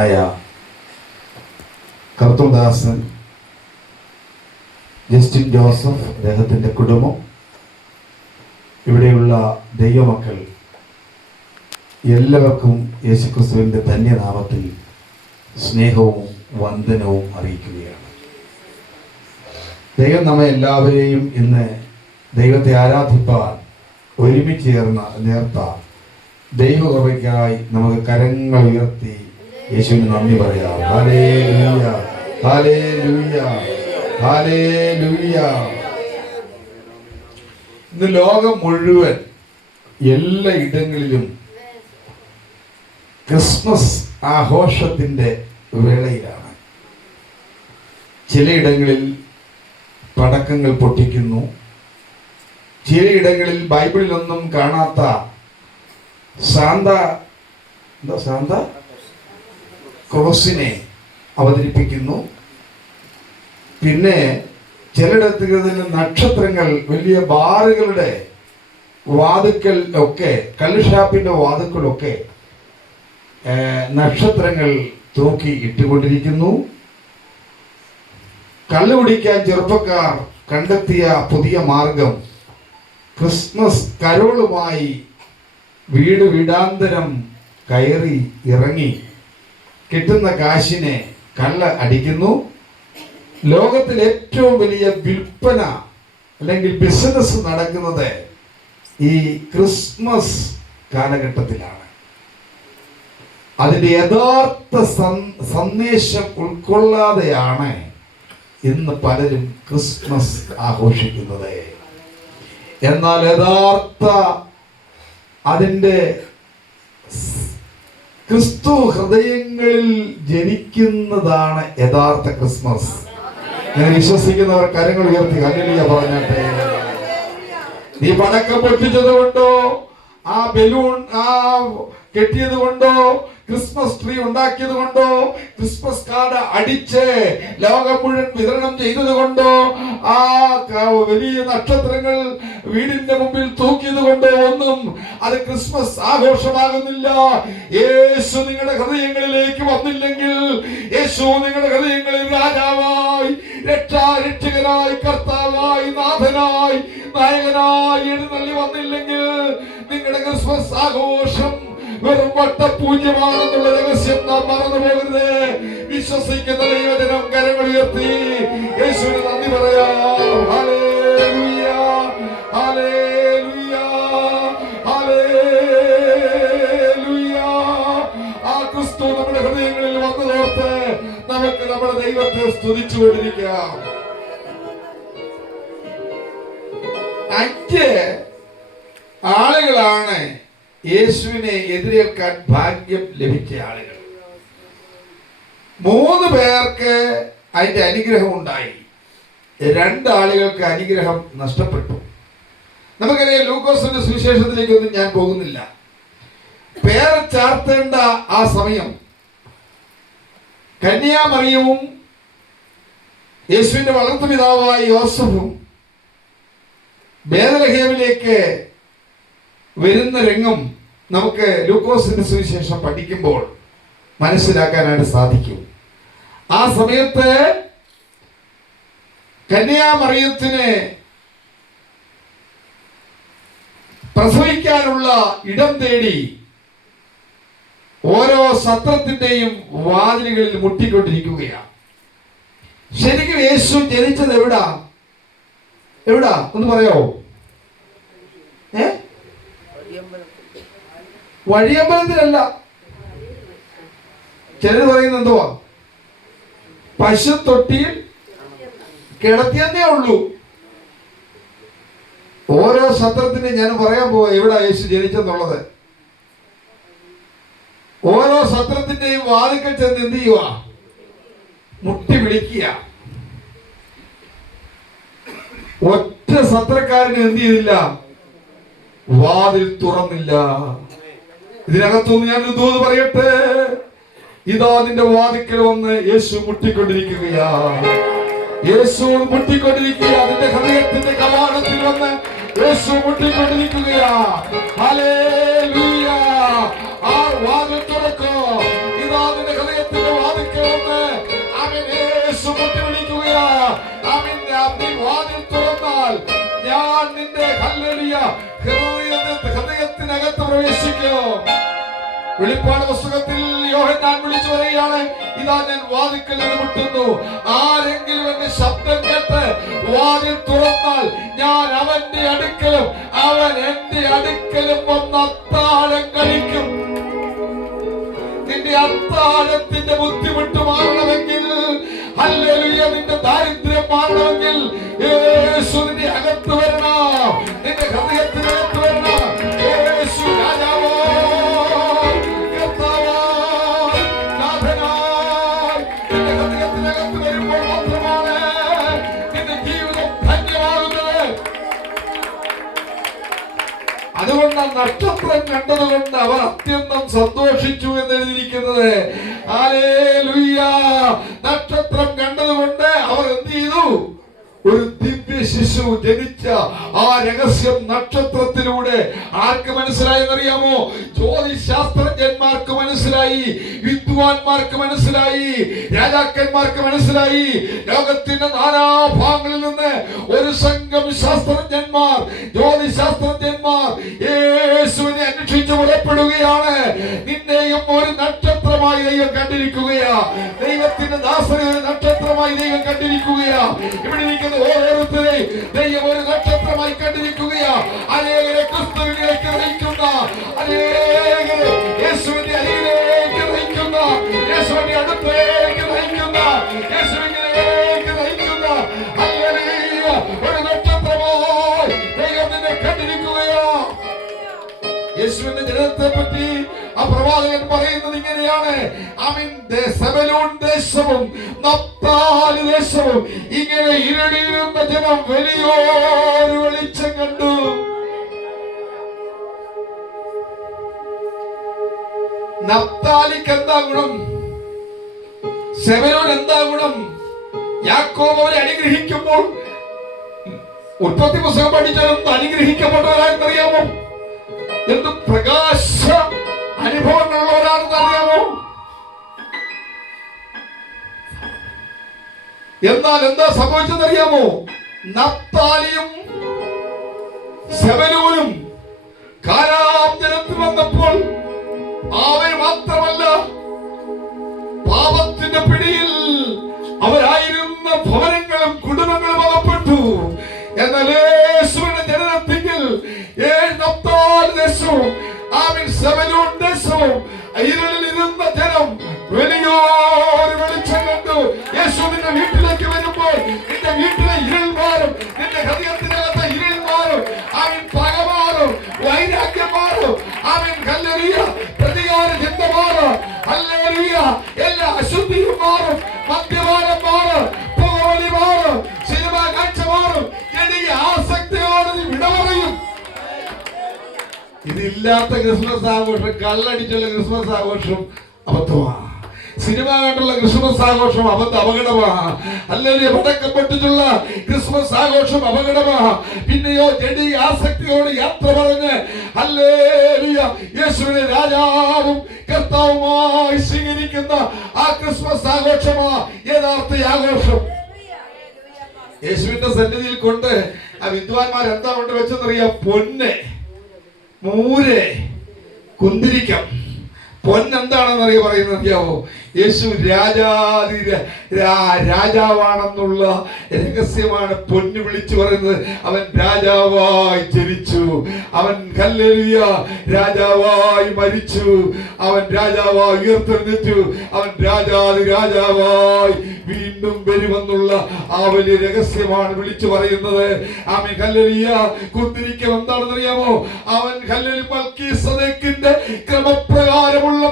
ആയ കർത്തൃദാസൻ Justin Joseph, അദ്ദേഹത്തിൻ്റെ കുടുംബം, ഇവിടെയുള്ള ദൈവമക്കൾ എല്ലാവർക്കും യേശുക്രിസ്തുവിൻ്റെ ധന്യനാമത്തിൽ സ്നേഹവും വന്ദനവും അറിയിക്കുകയാണ്. ദൈവം നമ്മെ എല്ലാവരെയും ഇന്ന് ദൈവത്തെ ആരാധിപ്പാൻ ഒരുമിച്ച് നേർത്ത ദൈവകൃപയ്ക്കായി നമുക്ക് കരങ്ങൾ ഉയർത്തി യേശുവിന് നന്ദി പറയാം. Hallelujah, hallelujah, hallelujah. ഇന്ന് ലോകം മുഴുവൻ എല്ലാ ഇടങ്ങളിലും ക്രിസ്മസ് ആഘോഷത്തിൻ്റെ വേളയിലാണ്. ചിലയിടങ്ങളിൽ പടക്കങ്ങൾ പൊട്ടിക്കുന്നു, ചിലയിടങ്ങളിൽ ബൈബിളിലൊന്നും കാണാത്ത സാന്താ ക്രോസിനെ അവതരിപ്പിക്കുന്നു. പിന്നെ ചിലയിടത്ത് നക്ഷത്രങ്ങൾ, വലിയ ബാറുകളുടെ വാതുക്കൽ ഒക്കെ, കള്ളുഷാപ്പിന്റെ വാതുക്കളൊക്കെ നക്ഷത്രങ്ങൾ തൂക്കി ഇട്ടുകൊണ്ടിരിക്കുന്നു. കള്ളു കുടിക്കാൻ ചെറുപ്പക്കാർ കണ്ടെത്തിയ പുതിയ മാർഗം ക്രിസ്മസ് കരോളുമായി വീട് വീടാന്തരം കയറി ഇറങ്ങി കിട്ടുന്ന കാശിനെ കള്ള അടിക്കുന്നു. ലോകത്തിൽ ഏറ്റവും വലിയ വിൽപ്പന അല്ലെങ്കിൽ ബിസിനസ് നടക്കുന്നത് ഈ ക്രിസ്മസ് കാലഘട്ടത്തിലാണ്. അതിൻ്റെ യഥാർത്ഥ സന്ദേശം ഉൾക്കൊള്ളാതെയാണ് ഇന്ന് പലരും ക്രിസ്മസ് ആഘോഷിക്കുന്നത്. എന്നാൽ യഥാർത്ഥ അതിൻ്റെ ക്രിസ്തു ഹൃദയങ്ങളിൽ ജനിക്കുന്നതാണ് യഥാർത്ഥ ക്രിസ്മസ്. ഞാൻ വിശ്വസിക്കുന്നവർ കരങ്ങൾ ഉയർത്തി ഹല്ലേലൂയ പറഞ്ഞാട്ടെ. നീ പടക്കം പൊട്ടിച്ചത് കൊണ്ടോ, ആ ബലൂൺ കെട്ടിയത് കൊണ്ടോ, ക്രിസ്മസ് ട്രീ ഉണ്ടാക്കിയത് കൊണ്ടോ, ക്രിസ്മസ് കാർഡ് അടിച്ച് ലോകം മുഴുവൻ വിതരണം ചെയ്തത് കൊണ്ടോ, ആ വലിയ നക്ഷത്രങ്ങൾ വീടിന്റെ മുമ്പിൽ തൂക്കിയത് കൊണ്ടോ ഒന്നും അത് ക്രിസ്മസ് ആഘോഷമാകുന്നില്ല. യേശു നിങ്ങളുടെ ഹൃദയങ്ങളിലേക്ക് വന്നില്ലെങ്കിൽ, യേശു നിങ്ങളുടെ ഹൃദയങ്ങളിൽ രാജാവായി, രക്ഷകനായി, കർത്താവായി, നാഥനായി, നായകനായി എഴുന്നള്ളി വന്നില്ലെങ്കിൽ നിങ്ങളുടെ ക്രിസ്മസ് ആഘോഷം വെറും വട്ടപൂജ്യമാണെന്നുള്ള രഹസ്യം നാം മറന്നു പോകരുത്. വിശ്വസിക്കുന്ന ദൈവജനം കരങ്ങൾ ഉയർത്തി യേശുവിന് നന്ദി പറയാം. Hallelujah, hallelujah, hallelujah. ആ ക്രിസ്തു നമ്മുടെ ഹൃദയങ്ങളിൽ വന്നതോർത്ത് നമുക്ക് നമ്മുടെ ദൈവത്തെ സ്തുതിച്ചുകൊണ്ടിരിക്കാം. 5 ആളുകളാണ് യേശുവിനെ എതിരേൽക്കാൻ ഭാഗ്യം ലഭിച്ച ആളുകൾ. 3 പേർക്ക് അതിന്റെ അനുഗ്രഹം ഉണ്ടായി, 2 ആളുകൾക്ക് അനുഗ്രഹം നഷ്ടപ്പെട്ടു. നമുക്കറിയാം, ലൂക്കോസിന്റെ സുവിശേഷത്തിലേക്കൊന്നും ഞാൻ പോകുന്നില്ല. പേര് ചാർത്തേണ്ട ആ സമയം കന്യാമറിയവും യേശുവിന്റെ വളർത്തുപിതാവായ യോസഫും ബേത്ലഹേമിലേക്ക് വരുന്ന രംഗം നമുക്ക് ലൂക്കോസിന്റെ സുവിശേഷം പഠിക്കുമ്പോൾ മനസ്സിലാക്കാനായിട്ട് സാധിക്കും. ആ സമയത്ത് കന്യാമറിയത്തിന് പ്രസവിക്കാനുള്ള ഇടം തേടി ഓരോ സത്രത്തിന്റെയും വാതിലുകളിൽ മുട്ടിക്കൊണ്ടിരിക്കുകയാണ്. ശരിക്കും യേശു ജനിച്ചത് എവിടാ ഒന്ന് പറയാവോ? വഴിയമ്പലത്തിലല്ല. ചിലർ പറയുന്നത് എന്തുവാ, പശു തൊട്ടിയിൽ കിടത്തിയെന്നേ ഉള്ളൂ. ഓരോ സത്രത്തിനും ഞാൻ പറയാൻ പോവാ എവിടാ യേശു ജനിച്ചെന്നുള്ളത്. ഓരോ സത്രത്തിന്റെയും വാതിക്കൽ ചെന്ന് എന്ത് ചെയ്യുക, മുട്ടി വിളിക്കുക. ഒറ്റ സത്രക്കാരന് എന്ത് ചെയ്തില്ല, വാതിൽ തുറന്നില്ല. ഇതിനകത്തുനിന്ന് ഞാൻ ദൂത് പറയട്ടെ, ഇതാ നിന്റെ വാതിക്കൽ വന്ന് യേശു മുട്ടിക്കൊണ്ടിരിക്കുകയാ. യേശു മുട്ടിക്കൊണ്ടിരിക്കുക. അതിന്റെ ഹൃദയത്തിന്റെ കവാടത്തിൽ വന്ന് യേശു മുട്ടിക്കൊണ്ടിരിക്കുകയാ. ഹല്ലേലൂയ. ആ വാതിൽ തുറക്കോ. ഇതാ നിന്റെ ഹൃദയത്തിൽ മുട്ടി വിളിക്കുകയാ. നീ വാതിൽ തുറന്നാൽ ഞാൻ നിന്റെ ഹല്ലേലൂയ ഹൃദയത്തിനകത്ത് പ്രവേശിക്കും. വെളിപ്പാട് പുസ്തകത്തിൽ യോഹന്നാൻ വിളിച്ചു പറയുകയാണ്, ഇതാ ഞാൻ വാതിൽക്കൽ നിന്ന് മുട്ടുന്നു, ആരെങ്കിലും എന്റെ ശബ്ദം കേട്ട് വാതിൽ തുറന്നാൽ ഞാൻ അവന്റെ അടുക്കലും അവൻ എന്റെ അടുക്കലും വന്ന് അത്താഴം കഴിക്കും. നിന്റെ അത്താഴത്തിന്റെ ബുദ്ധിമുട്ട് മാറണമെങ്കിൽ, ഹല്ലേലൂയ, നിന്റെ ദാരിദ്ര്യം മാറണമെങ്കിൽ യേശു നിന്റെ അകത്ത് വരണം, നിന്റെ ഹൃദയത്തിനകത്ത് വരണം. യേശു രാജാവോ അതുകൊണ്ട് നക്ഷത്രം കണ്ടതുകൊണ്ട് അവർ അത്യന്തം സന്തോഷിച്ചു എന്ന് എഴുതിയിരിക്കുന്നത്. ഹല്ലേലൂയ. നക്ഷത്രം കണ്ടതുകൊണ്ട് അവർ എന്ത് ചെയ്തു? ഒരു ദിവ്യ ശിശു ജനിച്ച ആ രഹസ്യം നക്ഷത്രത്തിലൂടെ ആർക്ക് മനസ്സിലായെന്നറിയാമോ? ജ്യോതിശാസ്ത്രജ്ഞന്മാർക്ക് മനസ്സിലായി, വിദ്വാൻമാർക്ക് മനസ്സിലായി, രാജാക്കന്മാർക്ക് മനസ്സിലായി. ലോകത്തിന്റെ നാനാഭാഗങ്ങളിൽ നിന്ന് ഒരു സംഘം ശാസ്ത്രജ്ഞന്മാർ, ജ്യോതിശാസ്ത്രജ്ഞന്മാർ യേശുവിനെ അന്വേഷിച്ച് പുറപ്പെടുകയാണ്. നിന്നെയും ഒരു നക്ഷത്രമായി ദൈവം കണ്ടിരിക്കുകയാ. ദൈവത്തിന്റെ ദാസനെ ഒരു നക്ഷത്രമായി ദൈവം കണ്ടിരിക്കുകയാ. ഇവിടെ ഇരിക്കുന്ന ഓരോരുത്തരെയും ദൈവം ഒരു നക്ഷത്രമായി കണ്ടിരിക്കുകയാ. അനേകരെ ക്രിസ്തുവിലേക്ക് നയിക്കുന്ന, അനേകരെ യേശുവിന്റെ അരികിലേക്ക് നയിക്കുന്ന, യേശുവിന്റെ അടുത്തേക്ക് നയിക്കുന്ന, യേശുവിലേക്ക് നയിക്കുന്ന ഹല്ലേലൂയ ഒരു നക്ഷത്രമായി ദൈവം നിന്നെ കണ്ടിരിക്കുകയാ. യേശുവിന്റെ ജനത്തെ പറ്റി ആ പ്രവാചകൻ പറയുന്നത് ഇങ്ങനെയാണ്, സെബലൂൺ ദേശവും നഫ്താലി ദേശവും ഇങ്ങനെ ഇരുളിരുന്ന ജനം വലിയൊരു വെളിച്ചം കണ്ടു. നഫ്താലിക്ക് എന്താ ഗുണം? സെബലൂൺ എന്താ ഗുണം? യാക്കോബ് അവരെ അനുഗ്രഹിക്കുമ്പോൾ, ഉൽപ്പത്തി പുസ്തകം പഠിച്ചാലും അനുഗ്രഹിക്കപ്പെട്ടവരാണെന്നറിയാമോ? എന്ത് പ്രകാശ അനുഭവങ്ങളുള്ളവരാണെന്ന് അറിയാമോ? എന്നാൽ എന്താ സംഭവിച്ചെന്നറിയാമോ? നഫ്താലിയും സെബലൂനും കാരാഗ്രഹത്തിൽ വന്നപ്പോൾ അവർ മാത്രമല്ല, പാപത്തിന്റെ പിടിയിൽ അവരായിരുന്ന ഭവനങ്ങളും കുടുംബങ്ങളും അകപ്പെട്ടു. എന്നാൽ യേശുവിന്റെ ജനനത്തിൽ നഫ്താലി ദേശവും സെബലൂൺ ദേശവും ഇരുളിലിരുന്ന ജനം വലിയൊരു വെളിച്ചം കണ്ടു. യേശു നിന്റെ വീട്ടിലേക്ക് വരുമ്പോൾ നിന്റെ വീട്ടിലെ ഇരുൾ മാറും, നിന്റെ ഹൃദയത്തിനകത്ത് ഇരുൾ മാറും. പക മാറും, വൈരാഗ്യം മാറും. ഹല്ലേലൂയ, പ്രതികാര ചിന്ത മാറും. ഹല്ലേലൂയ, എല്ലാ അശുദ്ധിയും മാറും, മദ്യപാനം മാറും, പുകവലി മാറും, സിനിമ കാഴ്ച മാറും. ആസക്തിയോട് നീ വിട പറയും. ഇതില്ലാത്ത ക്രിസ്മസ് ആഘോഷം, കള്ളടിച്ചുള്ള ക്രിസ്മസ് ആഘോഷം അബദ്ധമാണ്. സിനിമ കണ്ടുള്ള ക്രിസ്മസ് ആഘോഷം അപകടമാണ്. അല്ലെങ്കിൽ പടക്കം പൊട്ടിച്ചുള്ള ക്രിസ്മസ് ആഘോഷം അപകടമാണ്. പിന്നെയോ ജഡി ആസക്തിയോട് യാത്ര പറഞ്ഞ് ഹല്ലേലൂയ യേശുവിനെ രാജാവും കർത്താവുമായി സ്വീകരിക്കുന്ന ആ ക്രിസ്മസ് ആഘോഷമാ യഥാർത്ഥ ആഘോഷം. യേശുവിന്റെ സന്നിധിയിൽ കൊണ്ട് ആ വിദ്വാൻമാർ എന്താ കൊണ്ട് വെച്ചെന്നറിയാം? പൊന്ന്, മൂര്, കുന്തിരിക്കം. പൊന്നെന്താണെന്നറിയ പറയുന്നത് അറിയാവോ? യേശു രാജാവാണെന്നുള്ള രഹസ്യമാണ് പൊന്ന് വിളിച്ചു പറയുന്നത്. അവൻ രാജാവായി ജനിച്ചു, അവൻ ഹല്ലേലൂയ രാജാവായി മരിച്ചു, അവൻ രാജാവായി ഉയർത്തെഴുന്നേറ്റു, അവൻ രാജാവായി വീണ്ടും വരുമെന്നുള്ള ആ വലിയ രഹസ്യമാണ് വിളിച്ചു പറയുന്നത്. ആമേൻ, ഹല്ലേലൂയ. കുന്തിരിക്കം എന്താണെന്ന് അറിയാമോ? അവൻ ഹല്ലേലൂയ മൽക്കീസദേക്കിന്റെ ക്രമപ്രകാരമുള്ള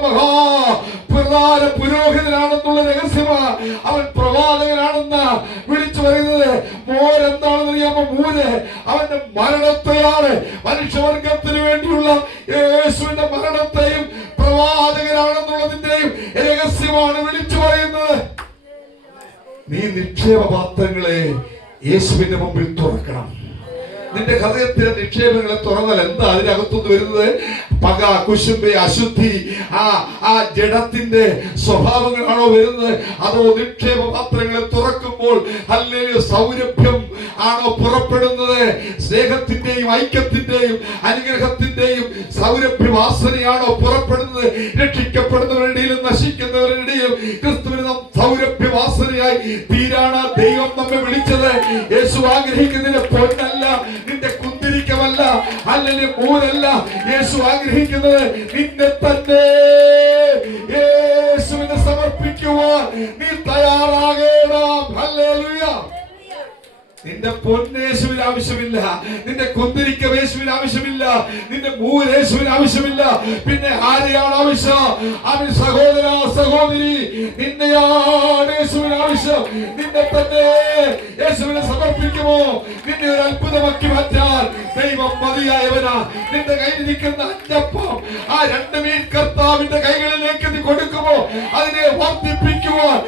പ്രധാന പുരോഹിതനാണെന്നുള്ള രഹസ്യമാണ്. അവൻ പ്രവാചകനാണെന്ന് വിളിച്ചു പറയുന്നത്. മോരെന്താണെന്ന് അറിയാമോ? മൂര് അവന്റെ മരണത്തെയാണ്, മനുഷ്യവർഗത്തിന് വേണ്ടിയുള്ള യേശുവിന്റെ മരണത്തെയും പ്രവാചകനാണെന്നുള്ളതിന്റെയും രഹസ്യമാണ് വിളിച്ചു പറയുന്നത്. നീ നിക്ഷേപ പാത്രങ്ങളെ യേശുവിന്റെ മുമ്പിൽ തുറക്കണം. നിന്റെ ഹൃദയത്തിലെ നിക്ഷേപങ്ങളെ തുറന്നാൽ എന്താ അതിനകത്തുനിന്ന് വരുന്നത്? പക, കുശുമ്പ്, അശുദ്ധി, ആ ജഡത്തിന്റെ സ്വഭാവങ്ങളാണോ വരുന്നത്? അതോ നിക്ഷേപ പാത്രങ്ങളെ തുറക്കുമ്പോൾ ഹല്ലേലൂയ സൗരഭ്യം ആണോ പുറപ്പെടുന്നത്? സ്നേഹത്തിന്റെയും ഐക്യത്തിന്റെയും അനുഗ്രഹത്തിന്റെയും സൗരഭ്യ വാസനയാണോ പുറപ്പെടുന്നത്? രക്ഷിക്കപ്പെടുന്നവരുടെയും നശിക്കുന്നവരുടെയും ക്രിസ്തുവിന് നാം സൗരഭ്യ വാസനയായി തീരാണ് ദൈവം നമ്മെ വിളിച്ചത്. യേശു ആഗ്രഹിക്കുന്നതിന് പൊന്നല്ല, നിന്റെ കുന്തിരിക്കമല്ല, അല്ലെങ്കിൽ മൂരല്ല. യേശു ആഗ്രഹിക്കുന്നത് നിന്നെ തന്നെ യേശുവിന് സമർപ്പിക്കുവാൻ നീ തയ്യാറാകണം. ഹല്ലേലൂയ. നിന്റെ പൊന്നേശുവിന് ആവശ്യമില്ല, നിന്റെ കുന്തിരിക്കം യേശുവിന് ആവശ്യമില്ല, നിന്റെ മൂലേശുവിന് ആവശ്യമില്ല. പിന്നെ ആരെയാണ് ആവശ്യം? അവൻ സഹോദര സഹോദരി, നിന്നെയാണ് യേശുവിന് ആവശ്യം. നിന്നെ തന്നെ യേശുവിനെ സമർപ്പിക്കുമോ? നിന്നെ ഒരു അത്ഭുതമാക്കി മാറ്റാൻ ദൈവം മതിയായവനാ. നിന്റെ കയ്യിലിരിക്കുന്ന അഞ്ചപ്പം ആ 2 മീൻ കർത്താവിന്റെ കൈകളിലേക്ക് നീ കൊടുക്കുമോ? അതിനെ വർദ്ധിപ്പിക്കുവാൻ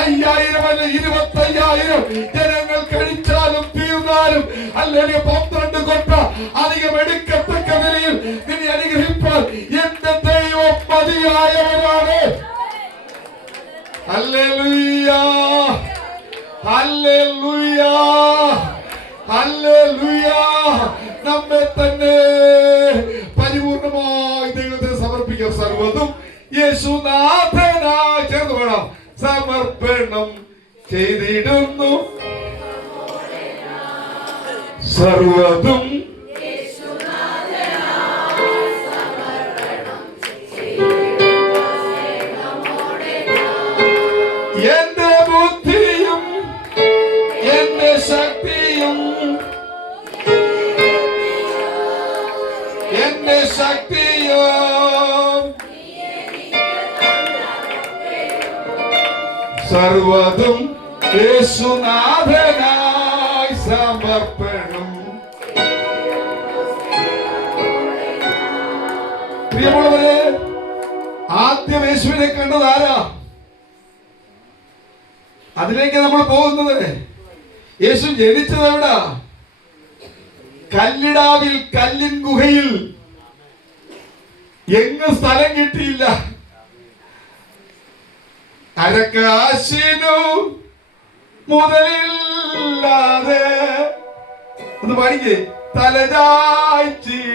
5000 അല്ല 25,000 ജനങ്ങൾ കഴിച്ചാലും തീർന്നാലും അല്ലെങ്കിൽ 12 കൊട്ട അധികം എടുക്കത്തക്ക നിലയിൽ നിന്നെ അനുഗ്രഹിപ്പാൻ എന്റെ ദൈവം മതിയായവരാണ്. Hallelujah, hallelujah, hallelujah. നമ്മെ തന്നെ പരിപൂർണമായി ദൈവത്തിന് സമർപ്പിക്കാം. സർവ്വതും യേശുനാഥനായി ചേർന്ന് വേണം സമർപ്പണം ചെയ്തിടുന്നു. സർവ്വതും എന്റെ ബുദ്ധിയും എന്റെ ശക്തിയും എന്റെ ശക്തിയും സർവ്വതും യേശുനാഥനായി സമർപ്പണം. പ്രിയമുള്ളവരെ, ആദ്യം യേശുവിനെ കണ്ടത് ആരാ? അതിലേക്ക് നമ്മൾ പോകുന്നത്. യേശു ജനിച്ചത് എവിടാ? കല്ലിടാവിൽ, കല്ലിൻ ഗുഹയിൽ. എങ്ങും സ്ഥലം കിട്ടിയില്ല. അരക്കാശിനു മുതലില്ലാതെ ഒന്ന് പാടിക്കേ. തലചായ്ച്ചിടാൻ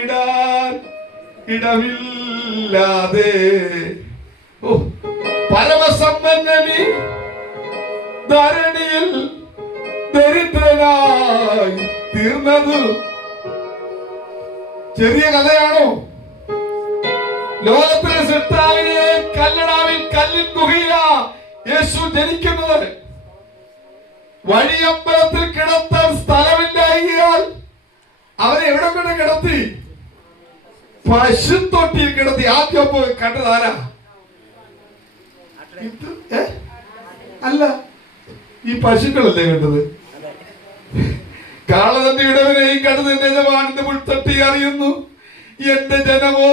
ഇടമില്ലാതെ പരമസമ്പന്നനി ധരണിയിൽ ദരിദ്രനായി തീർന്നത് ചെറിയ കഥയാണോ? ലോകത്തിലെ സൃഷ്ടാവിനെ കല്ലടാവിൽ, കല്ലിൻ ഗുഹയില യേശു ജനിക്കുന്നത്. വഴിയമ്പലത്തിൽ കിടത്താൻ സ്ഥലമില്ലായാൽ അവരെ എവിടെ കൊണ്ട് കിടത്തി? പശുത്തൊട്ടിയിൽ കിടത്തി. ആദ്യം പോയി കണ്ടത് ആരാ? അല്ല, ഈ പശുക്കളല്ലേ കണ്ടത്? കാളതന്റെ ഇടവനെയും കണ്ടത് എന്റെ യജമാനന്റെ മുൾത്തട്ടി അറിയുന്നു, എന്റെ ജനമോ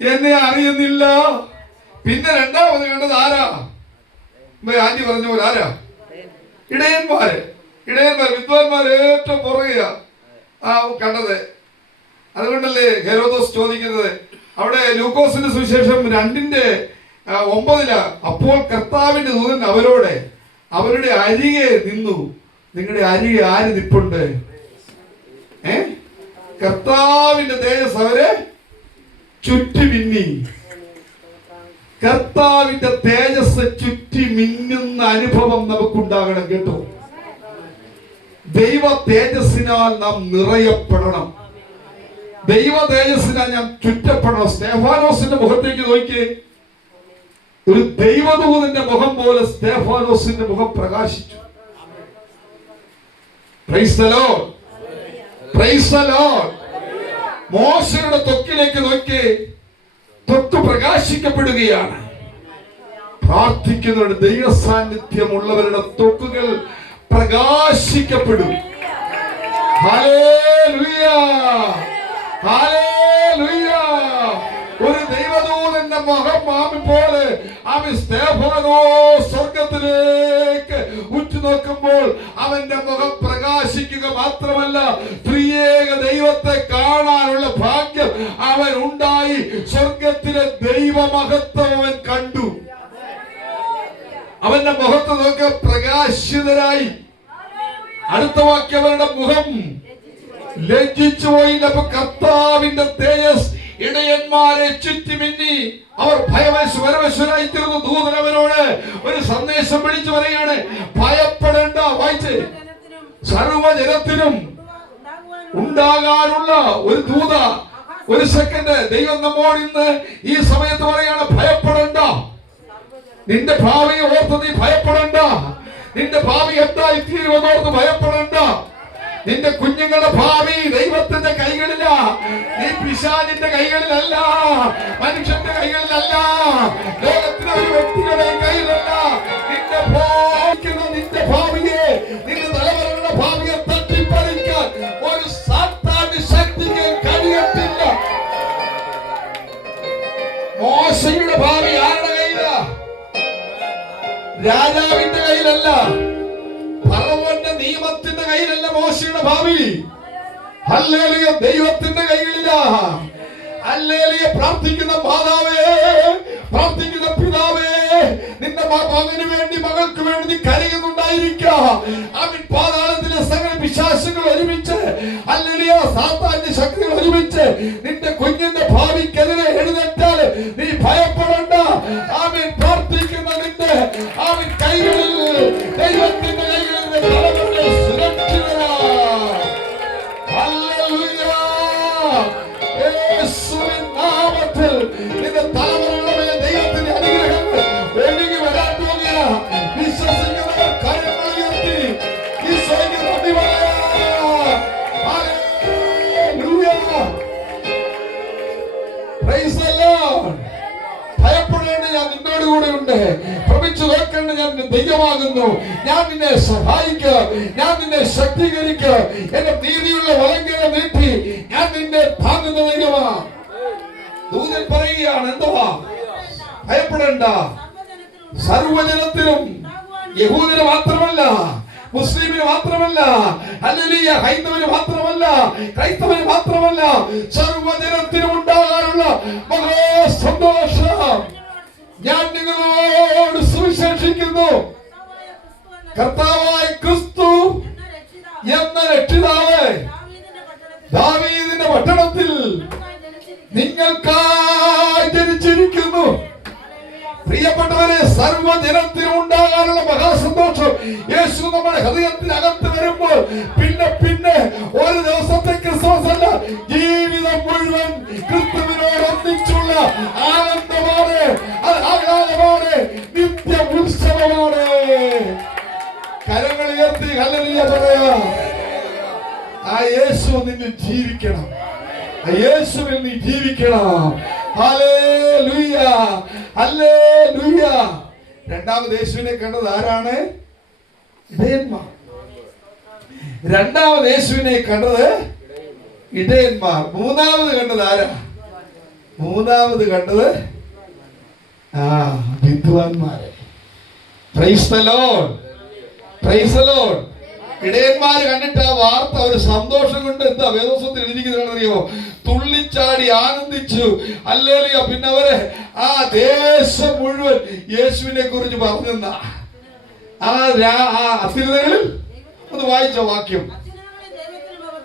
എന്നെ അറിയുന്നില്ല. പിന്നെ രണ്ടാമത് കണ്ടത് ആരാ? ആന്റി പറഞ്ഞ പോലെ ആരാ? ഇടയന്മാര്. വിദ്വാൻമാര് ഏറ്റവും പുറകെയാ കണ്ടത്. അതുകൊണ്ടല്ലേ ഹെരോദോസ് ചോദിക്കുന്നത്. അവിടെ ലൂക്കോസിന്റെ സുവിശേഷം 2:9 അപ്പോൾ കർത്താവിന്റെ ദൂതൻ അവരുടെ അരികെ നിന്നു. നിങ്ങളുടെ അരികെ ആര് നിപ്പുണ്ട്? കർത്താവിന്റെ തേജസ് അവരെ ചുറ്റി മിന്നി. കർത്താവിന്റെ തേജസ് ചുറ്റി മിന്നുന്ന അനുഭവം നമുക്കുണ്ടാകണം കേട്ടോ. ദൈവ തേജസ്സിനാൽ നാം നിറയപ്പെടണം. ദൈവ തേജസ്സിനാൽ ഞാൻ ചുറ്റപ്പെടണം. സ്തേഫാനോസിന്റെ മുഖത്തേക്ക് നോക്കിയേ. ഒരു ദൈവദൂതന്റെ മുഖം പോലെ സ്തേഫാനോസിന്റെ മുഖം പ്രകാശിച്ചു. Praise the Lord, praise the Lord. മോശയുടെ ത്വക്കിലേക്ക് നോക്കി, ത്വക്ക് പ്രകാശിക്കപ്പെടുകയാണ്. പ്രാർത്ഥിക്കുന്നവരുടെ ദൈവ സാന്നിധ്യമുള്ളവരുടെ ത്വക്കുകൾ പ്രകാശിക്കപ്പെടും. Hallelujah, hallelujah. ഒരു ദൈവദൂതന്റെ മുഖം മാമി പോലെ അവൻ സ്തേഫാനോ സ്വർഗത്തിലേക്ക് ഉറ്റുനോക്കുമ്പോൾ അവന്റെ മുഖം പ്രകാശിക്കുക മാത്രമല്ല, ത്രിയേക ദൈവത്തെ കാണാനുള്ള ഭാഗ്യം അവൻ ഉണ്ടായി. സ്വർഗത്തിലെ ദൈവമഹത്വം അവൻ കണ്ടു. അവന്റെ മുഖത്ത് നോക്കി പ്രകാശിതരായി. അടുത്ത വാക്യം, അവരുടെ മുഖം ലജ്ജിച്ചു പോയില്ല. അപ്പൊ കർത്താവിന്റെ തേജസ് ഇടയന്മാരെ ചുറ്റിമിന്നി. അവർ ഭയവശരായി തീർന്നു. ദൂതൻ അവരോട് ഒരു സന്ദേശം വിളിച്ചു പറയുകയാണ്, ഭയപ്പെടേണ്ട. വായിച്ച്, സർവജനത്തിനും ഉണ്ടാകാനുള്ള ഒരു ദൂത. ഒരു സെക്കൻഡ്, ദൈവം നമ്മോട് ഇന്ന് ഈ സമയത്ത് പറയാണ്, ഭയപ്പെടേണ്ട. നിന്റെ ഭാവിയെ ഓർത്ത് നീ ഭയപ്പെടേണ്ട. നിന്റെ ഭാവി എന്തായി തീരുമെന്നോർത്ത് ഭയപ്പെടേണ്ട. നിന്റെ കുഞ്ഞുങ്ങളുടെ ഭാവി ദൈവത്തിന്റെ കൈകളില. നീ പിശാചിന്റെ കൈകളിലല്ല, മനുഷ്യന്റെ കൈകളിലല്ല, ലോകത്തിലെ ഒരു വ്യക്തിയുടെ കയ്യിലല്ല. നിന്റെ ഭാവിയെ, നിന്റെ തലമുറകളുടെ ഭാവിയെ തട്ടിപ്പറിക്കാൻ ഒരു സാത്താന്യ ശക്തിക്ക് കഴിയത്തില്ല. മോശയുടെ ഭാവി ആരുടെ കയ്യില? രാജാവിന്റെ കയ്യിലല്ല, ഫറവോന്റെ നിയമത്തിന്റെ കയ്യിലല്ല മോശയുടെ ഭാവി. ഹല്ലേലൂയ, ദൈവത്തിന്റെ കൈകളില. ഹല്ലേലൂയ. പ്രാർത്ഥിക്കുന്ന മാതാവേ, പ്രാർത്ഥിക്കുന്ന പിതാവേ, നിന്റെ മകന് വേണ്ടി, മകൾക്ക് വേണ്ടി നീ കരയുന്നുണ്ടായിരിക്കാം. അവൻ പാതാളത്തിലെ സകല പിശാചുകൾ ഒരുമിച്ച്, ഹല്ലേലൂയ, സാത്താന്യ ശക്തികൾ ഒരുമിച്ച് നിന്റെ കുഞ്ഞിന്റെ ഭാവിക്കെതിരെ എഴുന്നേറ്റാൽ നീ ഭയപ്പെടേണ്ട. അവൻ പ്രാർത്ഥിക്കുന്ന നിന്റെ അവൻ കൈകളിൽ, ദൈവത്തിന്റെ കൈകളിൽ തലമുറകൾ സുരക്ഷിതരാ. ഹല്ലേലൂയ. യേശുവിൻ നാമത്തിൽ നിന്റെ തലമുറകളുടെ ദൈവത്തിന്റെ അനുഗ്രഹങ്ങൾ ഒഴുകി വരാൻ പോകുക. വിശ്വസിക്കുന്നവർ കരങ്ങൾ ഉയർത്തി ഈശോയ്ക്ക് നന്ദി പറയാം. ഹല്ലേലൂയ. Price the Lord. ഭയപ്പെടേണ്ട, ഞാൻ നിന്നോട് കൂടെ ഉണ്ട്. ഭ്രമിച്ചു നോക്കേണ്ട, ഞാൻ നിന്റെ ദൈവമാകുന്നു. ഞാൻ നിന്നെ സഹായിക്കുക, ഞാൻ നിന്നെ ശക്തീകരിക്കുക. എന്റെ നീതിയുള്ള വലങ്കര നീട്ടി ഞാൻ നിന്നെ താങ്ങുന്ന ദൈവമാ. ദൂതൻ പറയുകയാണ്, എന്തുവാ? ഭയപ്പെടേണ്ട. സർവജനത്തിനും, യഹൂദന് മാത്രമല്ല, മുസ്ലിമിന് മാത്രമല്ല, ഹല്ലേലൂയ, ഹൈന്ദവന് മാത്രമല്ല, ക്രൈസ്തവന് മാത്രമല്ല, സർവജനത്തിനും ഉണ്ടാകാനുള്ള മഹാസന്തോഷം ഞാൻ നിങ്ങളോട് സുവിശേഷിക്കുന്നു. കർത്താവായ ക്രിസ്തു എന്ന രക്ഷിതാവ് ദാവീദിന്റെ പട്ടണത്തിൽ നിങ്ങൾക്കായി ജനിച്ചിരിക്കുന്നു. പ്രിയപ്പെട്ടവരെ, സർവ്വജനത്തിനും ഉണ്ടാകാനുള്ള മഹാസന്തോഷം യേശു നമ്മുടെ ഹൃദയത്തിനകത്ത് വരുമ്പോൾ പിന്നെ ഒരു ദിവസത്തെ ക്രിസ്മസ് അല്ല, ജീവിതം മുഴുവൻ ക്രിസ്തുവിനോട് ഒന്നിച്ചുള്ള ആനന്ദമാണ്, അത് ആഹ്ലാദമാണ്, നിത്യ ഉത്സവമാണ്. കരങ്ങൾ ഉയർത്തി ഹല്ലേലൂയ പറയാ. ആ യേശു നിന്നിൽ ജീവിക്കണം, ആ യേശുവിൽ നീ ജീവിക്കണം. Hallelujah, hallelujah. രണ്ടാമത് യേശുവിനെ കണ്ടത് ആരാണ്? ഇടയന്മാർ. രണ്ടാമത് യേശുവിനെ കണ്ടത് ഇടയന്മാർ. മൂന്നാമത് കണ്ടത് ആരാ? മൂന്നാമത് കണ്ടത് വിദ്വാൻമാരെ. Praise the Lord, praise the Lord. ഇടയന്മാര് കണ്ടിട്ട് ആ വാർത്ത ഒരു സന്തോഷം കൊണ്ട്, എന്താ വേദോസത്തിൽ എഴുതിയിരിക്കുന്നറിയോ? തുള്ളിച്ചാടി ആനന്ദിച്ചു. ഹല്ലേലൂയ. പിന്നെ അവര് ആ ദേശം മുഴുവൻ യേശുവിനെ കുറിച്ച് പറഞ്ഞെന്ന ആ അത്യുന്നതങ്ങളിൽ ഒന്ന് വായിച്ച വാക്യം.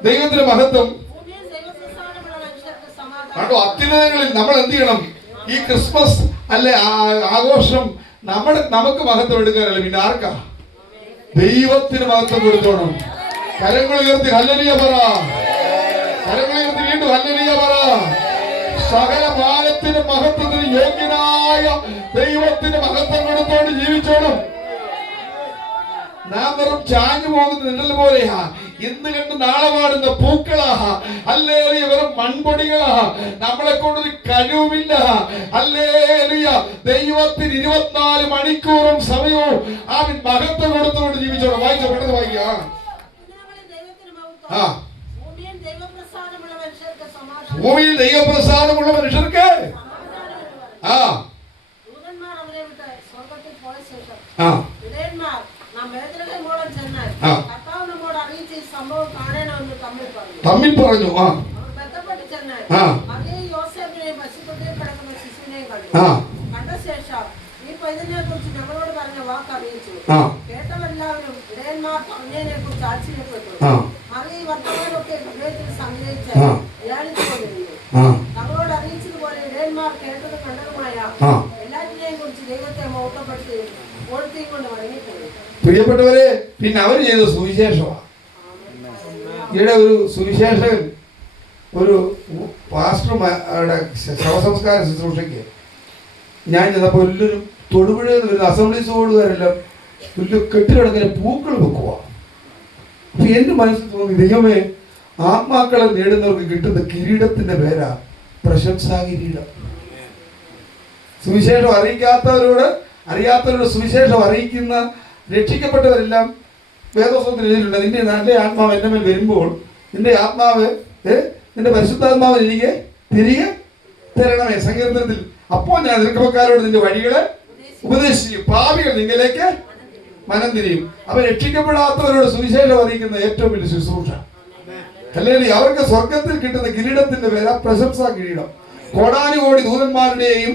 ദൈവത്തിന്റെ മഹത്വം കണ്ടോ? അത്യുന്നതങ്ങളിൽ നമ്മൾ എന്ത് ചെയ്യണം? ഈ ക്രിസ്മസ് അല്ലെ ആഘോഷം നമുക്ക് മഹത്വം എടുക്കാനല്ലേ, പിന്നെ ആർക്കാ? ദൈവത്തിന് മഹത്വം കൊടുത്തോണം. കരങ്ങൾ ഉയർത്തി ഹല്ലേലൂയ പറ. കരങ്ങൾ ഉയർത്തി വീണ്ടും ഹല്ലേലൂയ പറ. സകല മാനത്തിന് മഹത്വത്തിന് യോഗ്യനായ ദൈവത്തിന് മഹത്വം കൊടുത്തോണ്ട് ജീവിച്ചോണം. നാം വെറും ചാഞ്ഞു പോകുന്ന നിഴൽ പോലെയാ. ഇന്ന് കണ്ട് നാളെ പാടുന്ന പൂക്കളാ. ഹല്ലേലൂയ. വെറും മൺപൊടികളാ. നമ്മളെ കൊണ്ടൊരു കഴിവുമില്ല. ഹല്ലേലൂയ. ദൈവത്തിന് 24 മണിക്കൂറും സമയവും അവൻ മഹത്വം കൊടുത്തുകൊണ്ട് ജീവിച്ചോണം. വായിച്ചോ, പെട്ടെന്ന് വായിക്കുക. ഭൂമിയിൽ ദൈവപ്രസാദമുള്ള മനുഷ്യർക്ക് ആ തമ്മിൽ പറഞ്ഞു. ആ പ്രിയപ്പെട്ടവരെ, പിന്നെ അവർ ചെയ്ത സുവിശേഷമാണ്. ഇവിടെ ഒരു സുവിശേഷകൻ ഒരു പാസ്റ്ററുടെ ശവസംസ്കാര ശുശ്രൂഷയ്ക്ക് ഞാൻ ചെന്നപ്പോൾ എല്ലാവരും തൊടുപുഴയിൽ നിന്ന് വരുന്ന അസംബ്ലീസ് ബോർഡുകാരെല്ലാം വലിയ കെട്ടിടക്കിന് പൂക്കൾ വെക്കുക. അപ്പൊ എന്റെ മനസ്സിൽ തോന്നി, ദൈവമേ, ആത്മാക്കളെ നേടുന്നവർക്ക് കിട്ടുന്ന കിരീടത്തിന്റെ പേരാ പ്രശംസാ കിരീടം. സുവിശേഷം അറിയാത്തവരോട് സുവിശേഷം അറിയിക്കുന്ന രക്ഷിക്കപ്പെട്ടവരെല്ലാം വേദോസ്തവത്തിൽ എഴുതിയിട്ടുണ്ട്. നിന്റെ നല്ല ആത്മാവ് എൻ്റെ മേൽ വരുമ്പോൾ നിന്റെ ആത്മാവ് നിന്റെ പരിശുദ്ധാത്മാവ് എനിക്ക് തിരികെ തരണമേ. സങ്കീർത്തനത്തിൽ അപ്പോൾ ഞാൻ ദീർഘക്കാരോട് നിന്റെ വഴികളെ ഉപദേശിക്കും, പാപികൾ നിങ്ങളിലേക്ക് മനം തിരിയും. അപ്പൊ രക്ഷിക്കപ്പെടാത്തവരോട് സുവിശേഷം അറിയിക്കുന്ന ഏറ്റവും വലിയ ശുശ്രൂഷ. അല്ലെങ്കിൽ അവർക്ക് സ്വർഗത്തിൽ കിട്ടുന്ന കിരീടത്തിന്റെ പേരാ പ്രശംസാ കിരീടം. കോടാനുകോടി ദൂതന്മാരുടെയും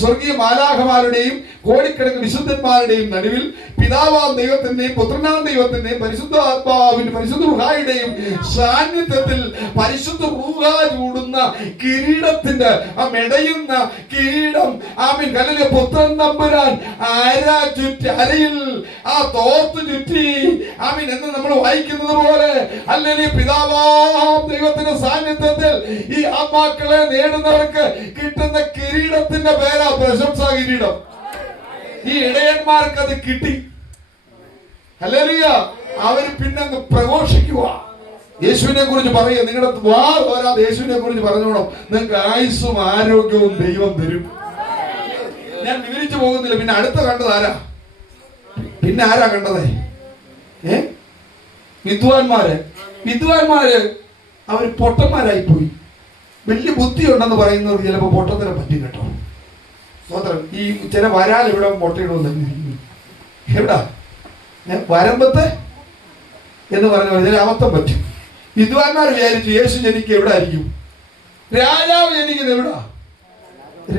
സ്വർഗീയ മാലാഖമാരുടെയും കോടിക്കണക്കിന് വിശുദ്ധന്മാരുടെയും നടുവിൽ പിതാവാം ദൈവത്തിന്റെയും പുത്രനാം ദൈവത്തിന്റെയും പരിശുദ്ധ ആത്മാവിന്റെ പരിശുദ്ധ റുഹായുടെയും സാന്നിധ്യത്തിൽ പരിശുദ്ധ റുഹ ചൂടുന്ന കിരീടത്തിന്റെ ആ മെടയുന്ന കിരീടം കല്ലിലെ പുത്രൻ തമ്പുരാൻ അരയിൽ ആ തോർത്ത് ചുറ്റി എന്ന് നമ്മൾ വായിക്കുന്നത് പോലെ അല്ലെങ്കിൽ പിതാവാം ദൈവത്തിന്റെ സാന്നിധ്യത്തിൽ ഈ ആത്മാക്കളെ നേടുന്നവർക്ക് കിട്ടുന്ന കിരീടത്തിന്റെ പേരാ പ്രശംസാ കിരീടം. ഈ ഇടയന്മാർക്ക് അത് കിട്ടി. ഹല്ലേലൂയ. അവർ പിന്നെ അങ്ങ് പ്രഘോഷിക്കുക, യേശുവിനെ കുറിച്ച് പറയുക. നിങ്ങളുടെ വാ തോരാതെ യേശുവിനെ കുറിച്ച് പറഞ്ഞോണം. നിങ്ങൾക്ക് ആയുസ്സും ആരോഗ്യവും ദൈവം തരും. ഞാൻ വിവരിച്ചു പോകുന്നില്ല. പിന്നെ അടുത്ത കണ്ടത് ആരാ? പിന്നെ ആരാ കണ്ടത്? വിദ്വാൻമാര് അവർ പൊട്ടന്മാരായി പോയി. വലിയ ബുദ്ധി ഉണ്ടെന്ന് പറയുന്നവർക്ക് ചിലപ്പോൾ പൊട്ടത്തരം പറ്റും കേട്ടോ. സ്വതന്ത്രം ഈ ചില വരാൽ ഇവിടെ മുട്ടയിടുമെന്ന് എവിടാ വരമ്പത്ത് എന്ന് പറഞ്ഞ ചില അബദ്ധം പറ്റും. വിദ്വാൻമാർ വിചാരിച്ചു യേശു ജനിക്കുക എവിടെ ആയിരിക്കും? രാജാവ് ജനിക്കുന്നത് എവിടാ?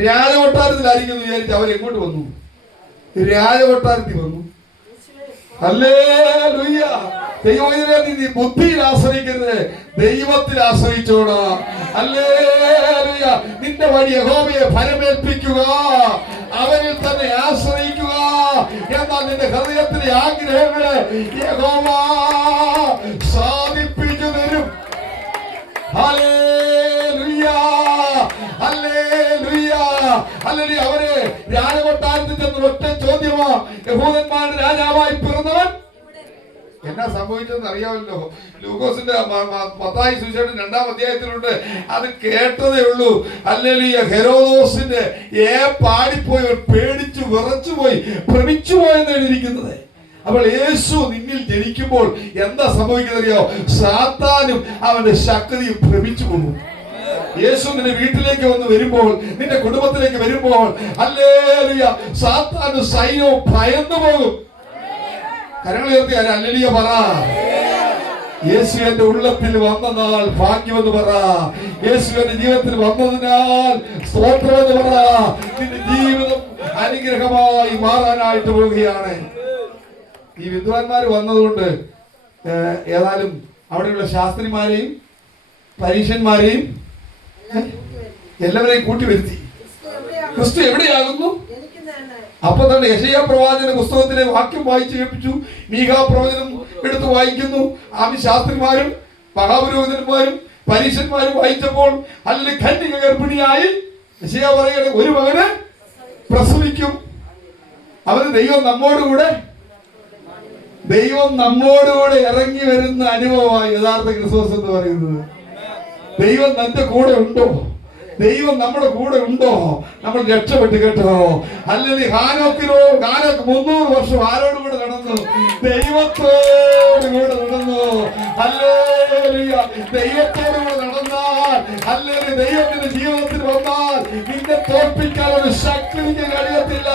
രാജകൊട്ടാരത്തിലായിരിക്കും എന്ന് വിചാരിച്ചു അവരെങ്ങോട്ട് വന്നു? രാജകൊട്ടാരത്തിൽ വന്നു. ഹല്ലേലൂയ. ദൈവത്തിനെ നീ ബുദ്ധിയിൽ ആശ്രയിക്കരുത്, ദൈവത്തിൽ ആശ്രയിച്ചോണം. ഹല്ലേലൂയ. നിന്റെ വഴി യഹോവയെ ഫലമേൽപ്പിക്കുക, അവനിൽ തന്നെ ആശ്രയിക്കുക. എന്നാൽ നിന്റെ ഹൃദയത്തിലെ ആഗ്രഹങ്ങളെ യഹോവ സാധിപ്പിച്ചു തരും. ഹല്ലേലൂയ. ഹല്ലേലൂയ. ഹല്ലേലൂയ. അവര് രാജകൊട്ടാരത്തിൽ ചെന്ന ഒറ്റ ചോദ്യമാ, യഹൂദന്മാരുടെ രാജാവായി പിറന്നവൻ എന്നാ സംഭവിച്ചെന്ന് അറിയാമല്ലോ. ലൂക്കോസിന്റെ മത്തായി സുവിശേഷം 2-ാം അധ്യായത്തിലുണ്ട്. അത് കേട്ടതേ ഉള്ളൂ. ഹല്ലേലൂയ. ഹെരോദോസിന്റെ പാടിപ്പോയി, പേടിച്ചു വിറച്ചുപോയി, ഭ്രമിച്ചുപോയെന്ന് എഴുതിയിരിക്കുന്നത്. അപ്പോൾ യേശു നിന്നിൽ ജനിക്കുമ്പോൾ എന്താ സംഭവിക്കുന്നത് അറിയോ? സാത്താനും അവന്റെ ശക്തിയും ഭ്രമിച്ചു പോകും. യേശു നിന്റെ വീട്ടിലേക്ക് വന്ന് വരുമ്പോൾ, നിന്റെ കുടുംബത്തിലേക്ക് വരുമ്പോൾ, ഹല്ലേലൂയ, സാത്താനും സൈന്യവും ഭയന്നു പോകും. കരങ്ങൾ ഉയർത്തി ഹല്ലേലൂയ പറ. യേശു എന്റെ ഉള്ളത്തിൽ വന്ന നാൾ ഭാഗ്യമെന്ന് പറ. യേശു എന്റെ ജീവിതത്തിൽ വന്നതിനാൽ സ്തോത്രമെന്ന് പറ. നിന്റെ ജീവിതം അനുഗ്രഹമായി മാറാനായിട്ട് പോവുകയാണ്. ഈ വിദ്വാൻമാർ വന്നതുകൊണ്ട് ഏതായാലും അവിടെയുള്ള ശാസ്ത്രിമാരെയും പരീക്ഷന്മാരെയും എല്ലാവരെയും കൂട്ടി വരുത്തി. ക്രിസ്തു എവിടെയാകുന്നു? അപ്പൊ തന്നെ യെശയ്യാ പ്രവാചകന്റെ പുസ്തകത്തിലെ വാക്യം വായിച്ചു കേൾപ്പിച്ചു. മീഖാ പ്രവചനം എടുത്ത് വായിക്കുന്നു. ശാസ്ത്രിമാരും മഹാപുരോഹിതന്മാരും പരീക്ഷന്മാരും വായിച്ചപ്പോൾ അല്ലെങ്കിൽ കന്യക ഗർഭിണിയായി യെശയ്യാ പറയുകയാണ്, ഒരു മകന് പ്രസവിക്കും. അവന് ദൈവം നമ്മോടുകൂടെ ഇറങ്ങി വരുന്ന അനുഭവമായി യഥാർത്ഥ ക്രിസ്മസ് എന്ന് പറയുന്നത്. ദൈവം നിന്റെ കൂടെ ഉണ്ടോ? ദൈവം നമ്മുടെ കൂടെ ഉണ്ടോ? നമ്മൾ രക്ഷപ്പെട്ട് കേട്ടോ. അല്ലെങ്കിൽ ഹാനോക്ക് 300 വർഷം ആരോടുകൂടെ നടന്നു? നടന്നു, ദൈവത്തോട് കൂടെ നടന്നു. ഹല്ലേലൂയ. ദൈവത്തോട് കൂടെ നടന്നാൽ, ഹല്ലേലൂയ, ദൈവത്തിന്റെ ജീവിതത്തിൽ വന്നാൽ നിന്നെ തോൽപ്പിക്കാൻ ഒരു ശക്തിക്ക് കഴിയത്തില്ല.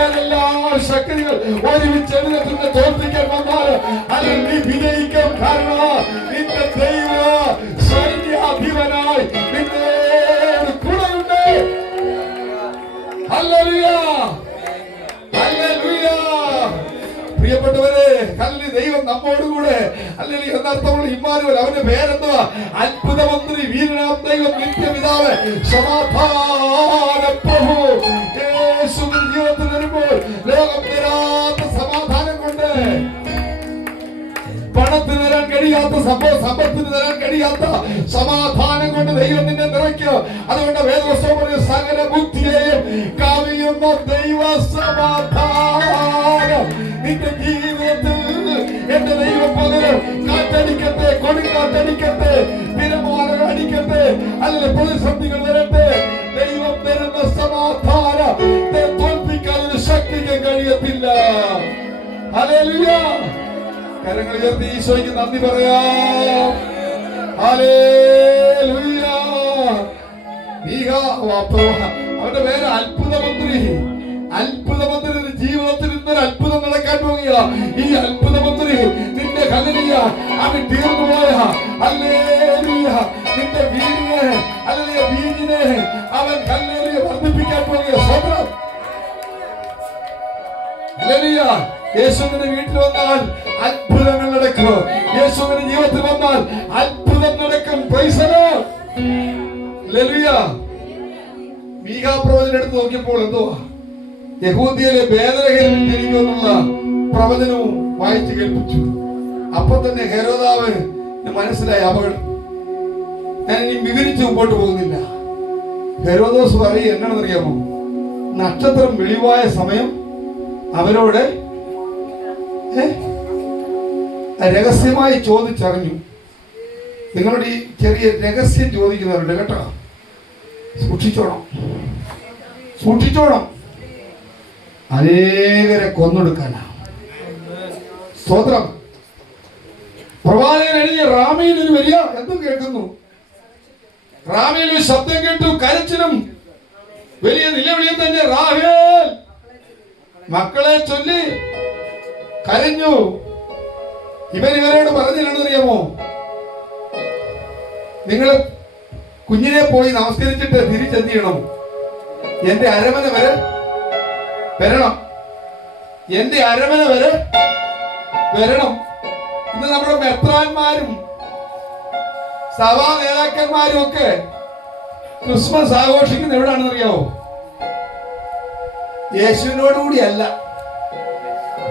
ഏതെല്ലാം ശക്തികൾ ഒരുമിച്ച് എഴുന്നേറ്റ് തോൽപ്പിക്കാൻ വന്നാൽ അല്ലെങ്കിൽ നീ വിജയിക്കാൻ കാരണം നിന്റെ ദൈവ സൈന്യാധിപനായി നിന്നോട് കൂടെയുണ്ട്. Hallelujah, hallelujah. പ്രിയപ്പെട്ടവരെ, ഹല്ലേലൂയ, ദൈവം നമ്മോടുകൂടെ. ഹല്ലേലൂയ എന്നർത്ഥമുള്ള ഇമ്മാനുവേൽ, അവന്റെ പേരെന്തുവാ? അത്ഭുതമന്ത്രി, വീരനാം ദൈവം, നിത്യപിതാവ്, സമാധാന പ്രഭു. യേശുവിന്റെ ജീവിതത്തിൽ വരുമ്പോൾ ലോകം തരാത്ത സമാധാനം കൊണ്ട്, പണത്തിന് തരാൻ കഴിയാത്ത സമ്പത്തിന് തരാൻ കഴിയാത്ത സമാധാനം കൊണ്ട് ദൈവം നിന്നെ നിറയ്ക്കും. അതുകൊണ്ട് വേദപുസ്തകം പറഞ്ഞ സകല ബുദ്ധിയെയും കവിയുന്ന ദൈവ സമാധാനം നിന്റെ ജീവിതത്തിൽ എന്റെ ദൈവം പകരം കാറ്റടിക്കട്ടെ, കൊടുങ്കാറ്റടിക്കട്ടെ, തിരമാലകൾ അടിക്കട്ടെ, അല്ലെങ്കിൽ പ്രതിസന്ധികൾ വരട്ടെ, ദൈവം തരുന്ന സമാധാനത്തെ തോൽപ്പിക്കാൻ ഒരു ശക്തിക്ക് കഴിയത്തില്ല. ഹല്ലേലൂയ. കരങ്ങൾ ഉയർത്തി ഈശോയ്ക്ക് നന്ദി പറയാം. ഹല്ലേലൂയ. അവന്റെ പേര് അത്ഭുതമന്ത്രി. അത്ഭുതമന്ത്രി ജീവിതത്തിൽ ഇന്നൊരു അത്ഭുതം നടക്കാൻ പോകുക. ഈ അത്ഭുതമന്ത്രി നിന്റെ ഹല്ലേലൂയ അവൻ തീർന്നുപോയ ഹല്ലേലൂയ നിന്റെ വീടിനെ അവൻ ഹല്ലേലൂയ വർദ്ധിപ്പിക്കാൻ പോകുക. സ്വന്തം ഹല്ലേലൂയ. യേശുവിന്റെ വീട്ടിൽ വന്നാൽ അത്ഭുതങ്ങൾ നടക്കും. യേശുവിന്റെ ജീവിതത്തിൽ വന്നാൽ അത്ഭുതം നടക്കും. Price the Lord. ഹല്ലേലൂയ. മീഖാ പ്രവചനം എടുത്ത് നോക്കിയപ്പോൾ എന്തുവാ? യഹൂദിയിലെ ബേത്ലഹേമിൽ ജനിക്കുമെന്നുള്ള പ്രവചനവും വായിച്ചു കേൾപ്പിച്ചു. അപ്പൊ തന്നെ ഹെരോദാവ് മനസ്സിലായ അപകടം. ഞാൻ ഇനി വിവരിച്ച് മുമ്പോട്ട് പോകുന്നില്ല. ഹെരോദോസ് പറയും എന്നാണെന്നറിയാമോ? നക്ഷത്രം വെളിവായ സമയം അവരോട് രഹസ്യമായി ചോദിച്ചറിഞ്ഞു. നിങ്ങളോട് ഈ ചെറിയ രഹസ്യം ചോദിക്കുന്നവരുണ്ട് കേട്ടോ, സൂക്ഷിച്ചോണം. അനേകരെ കൊന്നൊടുക്കാനാ. സ്തോത്രം. പ്രവാചകൻ എഴുതിയ റാമയിൽ ഒരു വരിക എന്തും കേൾക്കുന്നു. റാമയിൽ ഒരു ശബ്ദം കേട്ടു, കരച്ചിലും വലിയ നിലവിളിയും തന്നെ. റാഹേൽ മക്കളെ ചൊല്ലി കരഞ്ഞു. ഇവരോട് പറഞ്ഞില്ലെന്നറിയാമോ? നിങ്ങൾ കുഞ്ഞിനെ പോയി നമസ്കരിച്ചിട്ട് തിരിച്ചെന്ത് ചെയ്യണം? എന്റെ അരമന വരെ വരണം. എന്റെ അരമന വരെ വരണം. ഇന്ന് നമ്മുടെ മെത്രാന്മാരും സഭാ നേതാക്കന്മാരും ഒക്കെ ക്രിസ്മസ് ആഘോഷിക്കുന്ന എവിടാണെന്ന് അറിയാവോ? യേശുവിനോടുകൂടി അല്ല,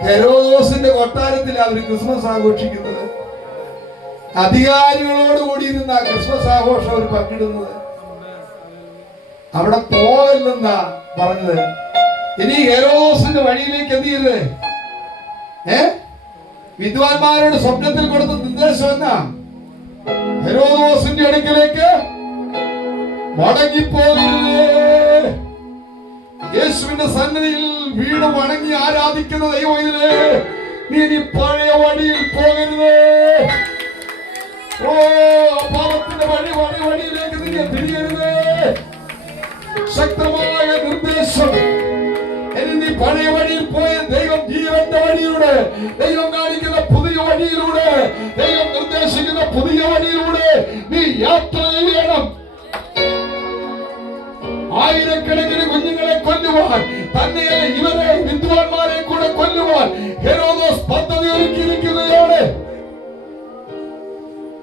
ഹെരോദോസിന്റെ കൊട്ടാരത്തിൽ അവർ ക്രിസ്മസ് ആഘോഷിക്കുന്നത്. അധികാരികളോടുകൂടി ഇരുന്ന ക്രിസ്മസ് ആഘോഷം അവർ പങ്കിടുന്നത്. അവിടെ പോകല്ലെന്നാ പറഞ്ഞത്. ഇനി ഹെരോദോസിന്റെ വഴിയിലേക്ക് എന്ത് ചെയ്തത്? വിദ്വാൻമാരോട് സ്വപ്നത്തിൽ കൊടുത്ത നിർദ്ദേശം എന്നാ? ഹെരോദോസിന്റെ അടുക്കലേക്ക് മടങ്ങിപ്പോകരുതേ. യേശുവിന്റെ സന്നിധിയിൽ വീട് വണങ്ങി ആരാധിക്കുന്ന ദൈവം ഇതിലെ നീ പഴയ വഴിയിൽ പോകരുത്. ഓ, പാപത്തിന്റെ വഴിയിലേക്ക് നീ തിരിയരുത്. ശക്തമായ നിർദ്ദേശം. നീ പഴയ വഴിയിൽ പോയ ദൈവം ജീവന്റെ വഴിയിലൂടെ, ദൈവം കാണിക്കുന്ന പുതിയ വഴിയിലൂടെ, ദൈവം നിർദ്ദേശിക്കുന്ന പുതിയ വഴിയിലൂടെ നീ യാത്ര ചെയ്യണം. ആയിരക്കണക്കിന് കുഞ്ഞുങ്ങളെ കൊല്ലുവാൻ, തന്നെയല്ല ഇവരെ വിദ്വാൻമാരെ കൂടെ കൊല്ലുവാൻ ഹെരോദോസ് പദ്ധതി ഒരുക്കിയിരിക്കുകയാണ്.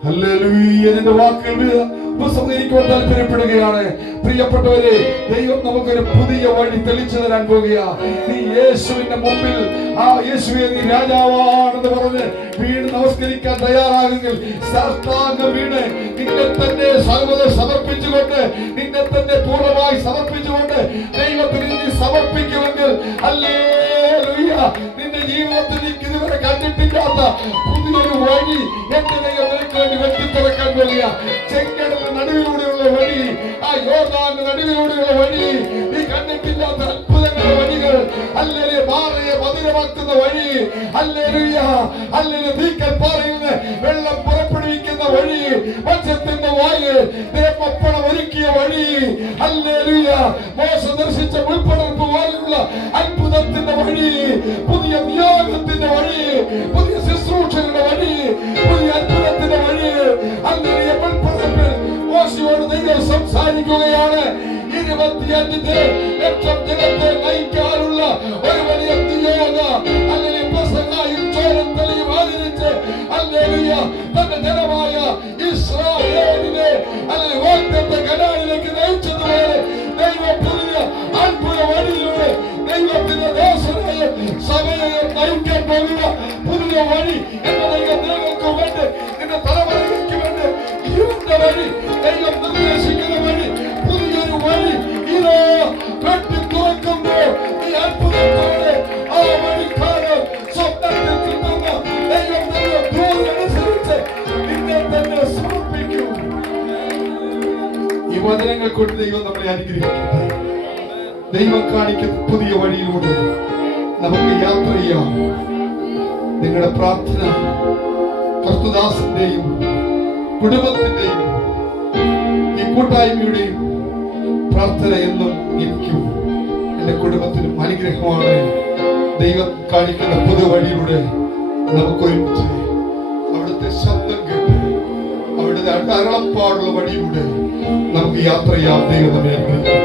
ഹല്ലേലൂയ. എന്റെ വാക്കുകൾ ഉപസംഹരിക്കുവാൻ താല്പര്യപ്പെടുകയാണ്. പ്രിയപ്പെട്ടവരെ, ദൈവം നമുക്കൊരു പുതിയ വഴി തെളിച്ചു തരാൻ പോകുക. നീ യേശുവിന്റെ മുമ്പിൽ യേശുവെ നീ രാജാവാണെന്ന് പറഞ്ഞ് വീട് നമസ്കരിക്കാൻ തയ്യാറാകുമെങ്കിൽ സാഷ്ടാംഗം വീണ് നിന്നെ തന്നെ സർവ്വത സമർപ്പിച്ചുകൊണ്ട്, നിന്നെ തന്നെ പൂർണ്ണമായി സമർപ്പിച്ചുകൊണ്ട് ദൈവത്തിന് നീ സമർപ്പിക്കുമെങ്കിൽ ഹല്ലേലൂയ, നിന്റെ ജീവിതത്തിൽ നീ ഇതുവരെ കണ്ടിട്ടില്ലാത്ത പുതിയൊരു വഴി എന്റെ ദൈവം നിനക്ക് വേണ്ടി വെട്ടിത്തുറക്കാൻ പോകുക. ചെങ്കടലിന്റെ നടുവിലൂടെയുള്ള വഴി, ആ യോർദാന്റെ നടുവിലൂടെയുള്ള വഴി, നീ കണ്ടിട്ടില്ലാത്ത അത്ഭുതങ്ങളുടെ വഴികൾ, അല്ലെങ്കിൽ മാറിയ മധുര അനുകൂലമാക്കുന്ന വഴി, ഹല്ലേലൂയ, ഹല്ലേലൂയ, തീക്കൽപ്പാറയിൽ നിന്ന് വെള്ളം പുറപ്പെടുവിക്കുന്ന വഴി, മത്സ്യത്തിന്റെ വായിൽ ദേവപ്പണം ഒരുക്കിയ വഴി, ഹല്ലേലൂയ, മോശ ദർശിച്ച മുൾപ്പടർപ്പ് പോലുള്ള അത്ഭുതത്തിന്റെ വഴി, പുതിയ നിയോഗത്തിന്റെ വഴി, പുതിയ ശുശ്രൂഷകളുടെ വഴി, പുതിയ അത്ഭുതത്തിന്റെ വഴി, ഹല്ലേലൂയ. മുൾപ്പടർപ്പിൽ മോശയോട് ദൈവം സംസാരിക്കുകയാണ്. 25 ലക്ഷം ജനത്തെ നയിക്കാനുള്ള ഒരു വലിയ നിയോഗ, അല്ലെങ്കിൽ പ്രസംഗായും ചോരത്തലയും ആദരിച്ച്, ഹല്ലേലൂയ, തന്റെ ജനമായ ഇസ്രായേലിനെ അല്ലെങ്കിൽ വാഗ്ദത്ത കനാനിലേക്ക് നയിച്ചതുപോലെ ദൈവം പുതിയ അത്ഭുത വഴിയിലൂടെ ദൈവത്തിന്റെ ദാസനായ സഭയെ നയിക്കാൻ പോകുക പുതിയ വഴി എന്ന നിങ്ങൾക്ക് വേണ്ടി, നിന്റെ തലമുറയ്ക്ക് വേണ്ടി ഇവന്റെ വഴി, ദൈവം നിർദ്ദേശിക്കുന്ന വഴി, പുതിയൊരു വഴി ഇതാ വെട്ടി തുറക്കുമ്പോൾ ഈ അത്ഭുതത്തോടെ ആ വഴിക്കാരൻ സ്വപ്നത്തിൽ കിട്ടുന്ന ദൈവം ദൂരനുസരിച്ച് നിന്നെ തന്നെ സമർപ്പിക്കും. ഈ വചനങ്ങൾ കൊണ്ട് ദൈവം നമ്മളെ അനുഗ്രഹിക്കട്ടെ. ദൈവം കാണിക്കുന്ന പുതിയ വഴിയിലൂടെ നമുക്ക് യാത്ര ചെയ്യാം. നിങ്ങളുടെ പ്രാർത്ഥന കർത്തദാസന്റെയും കുടുംബത്തിന്റെയും ഈ കൂട്ടായ്മയുടെയും പ്രാർത്ഥന എന്നും എനിക്കും എന്റെ കുടുംബത്തിനും അനുഗ്രഹമാണ്. ദൈവം കാണിക്കുന്ന പുതു വഴിയിലൂടെ നമുക്ക് ഒരുമിച്ച് അവിടുത്തെ ശബ്ദം കേട്ട് അവിടുത്തെ അരുളപ്പാടുള്ള വഴിയിലൂടെ നമുക്ക് യാത്ര ചെയ്യാം. ദൈവം നമ്മെ അനുഗ്രഹിക്കും.